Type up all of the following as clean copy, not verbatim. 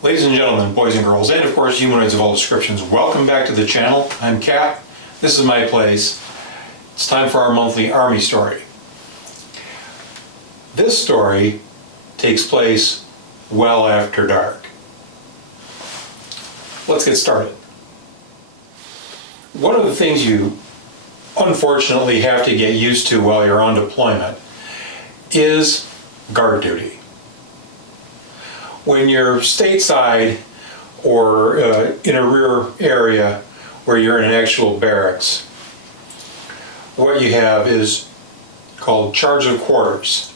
Ladies and gentlemen, boys and girls, and of course humanoids of all descriptions, welcome back to the channel. I'm Cat. This is my place. It's time for our monthly Army story. This story takes place well after dark. Let's get started. One of the things you unfortunately have to get used to while you're on deployment is guard duty. When you're stateside or in a rear area where you're in an actual barracks, what you have is called charge of quarters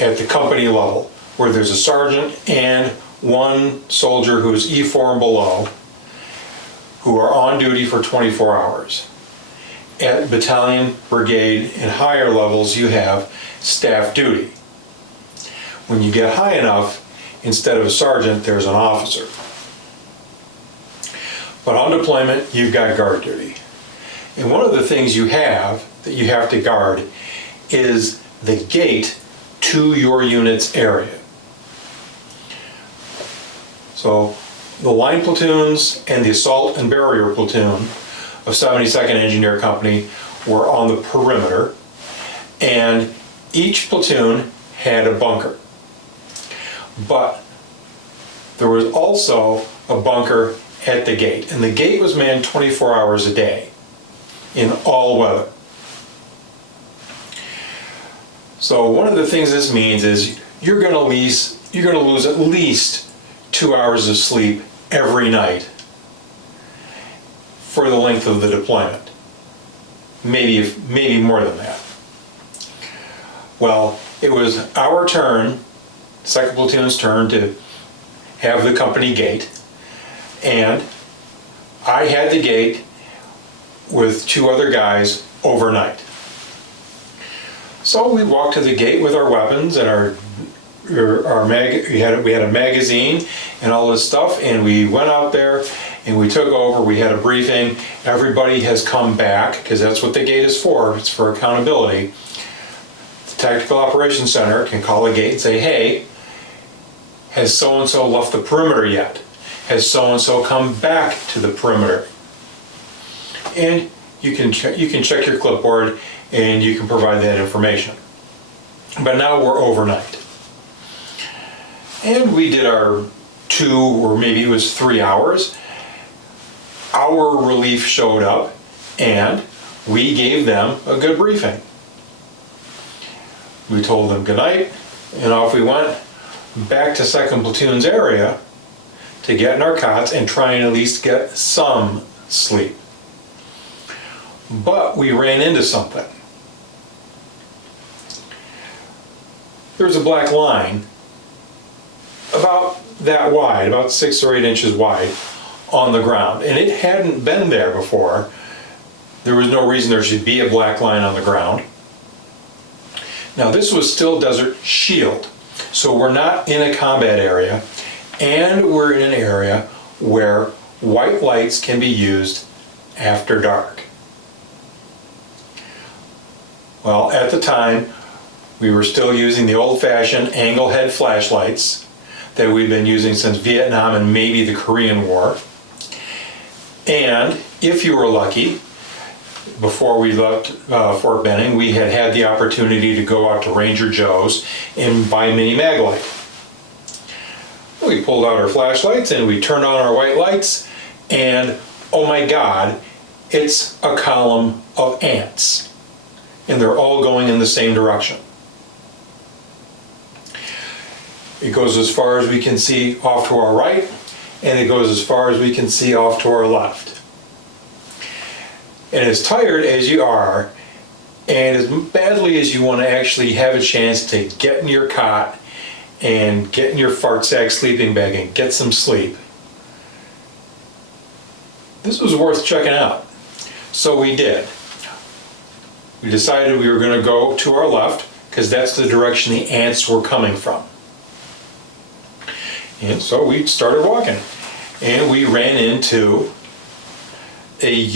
at the company level, where there's a sergeant and one soldier who's E4 and below who are on duty for 24 hours. At battalion, brigade, and higher levels you have staff duty. When you get high enough, instead of a sergeant, there's an officer. But on deployment, you've got guard duty. And one of the things you have that you have to guard is the gate to your unit's area. So the line platoons and the assault and barrier platoon of 72nd Engineer Company were on the perimeter, and each platoon had a bunker. But there was also a bunker at the gate, and the gate was manned 24 hours a day in all weather. So one of the things this means is you're going to lose at least 2 hours of sleep every night for the length of the deployment. Maybe more than that. Well, it was our turn, second platoon's turn, to have the company gate, and I had the gate with two other guys overnight. So we walked to the gate with our weapons and we had a magazine and all this stuff, and we went out there and we took over. We had a briefing. Everybody has come back, because that's what the gate is for. It's for accountability. The Tactical Operations Center can call the gate and say, hey, has so-and-so left the perimeter yet? Has so-and-so come back to the perimeter? And you can check your clipboard and you can provide that information. But now we're overnight. And we did our 2 or maybe it was 3 hours. Our relief showed up and we gave them a good briefing. We told them goodnight and off we went back to second platoon's area to get in our cots and try and at least get some sleep. But we ran into something. There's a black line about that wide, about 6 or 8 inches wide on the ground, and it hadn't been there before. There was no reason there should be a black line on the ground. Now this was still Desert Shield. So we're not in a combat area, and we're in an area where white lights can be used after dark. Well, at the time, we were still using the old-fashioned angle head flashlights that we've been using since Vietnam and maybe the Korean War. And if you were lucky, before we left Fort Benning, we had the opportunity to go out to Ranger Joe's and buy mini mag light. We pulled out our flashlights and we turned on our white lights, and oh my God, it's a column of ants, and they're all going in the same direction. It goes as far as we can see off to our right, and it goes as far as we can see off to our left. And as tired as you are, and as badly as you want to actually have a chance to get in your cot and get in your fart sack sleeping bag and get some sleep, this was worth checking out. So we did. We decided we were going to go to our left, because that's the direction the ants were coming from. And so we started walking, and we ran into a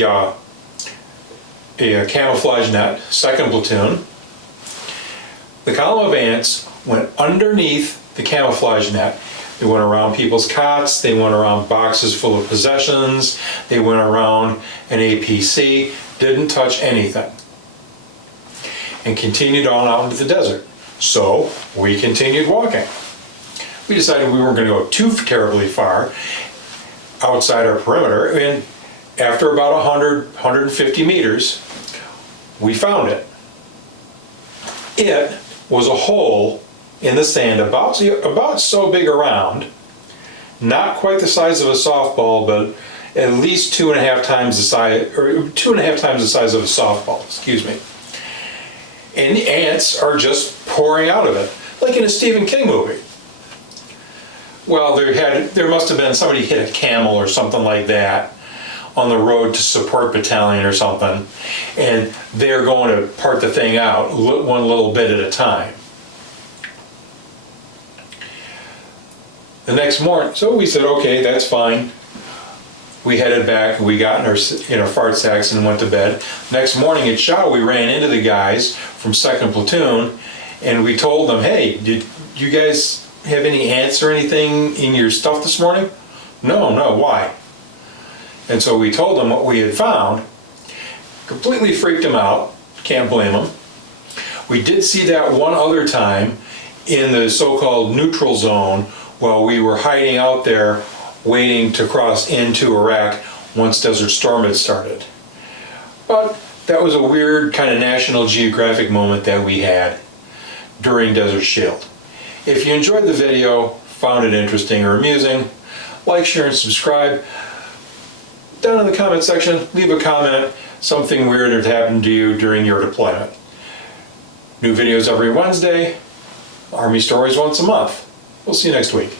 camouflage net, second platoon. The column of ants went underneath the camouflage net. They went around people's cots, they went around boxes full of possessions, they went around an APC, didn't touch anything, and continued on out into the desert. So we continued walking. We decided we weren't going to go too terribly far outside our perimeter, and after about 100, 150 meters, we found it. It was a hole in the sand about so big around, not quite the size of a softball, but at least 2.5 times the size, or 2.5 times the size of a softball, excuse me. And the ants are just pouring out of it, like in a Stephen King movie. Well, there must have been somebody hit a camel or something like that on the road to support battalion or something, and they're going to part the thing out one little bit at a time. The next morning, so we said, okay, that's fine. We headed back, we got in our fart sacks and went to bed. Next morning at chow, we ran into the guys from 2nd Platoon, and we told them, hey, did you guys have any ants or anything in your stuff this morning? No, why? And so we told them what we had found. Completely freaked them out, can't blame them. We did see that one other time in the so-called neutral zone while we were hiding out there waiting to cross into Iraq once Desert Storm had started. But that was a weird kind of National Geographic moment that we had during Desert Shield. If you enjoyed the video, found it interesting or amusing, like, share, and subscribe. Down in the comment section, leave a comment, something weird that happened to you during your deployment. New videos every Wednesday, Army Stories once a month. We'll see you next week.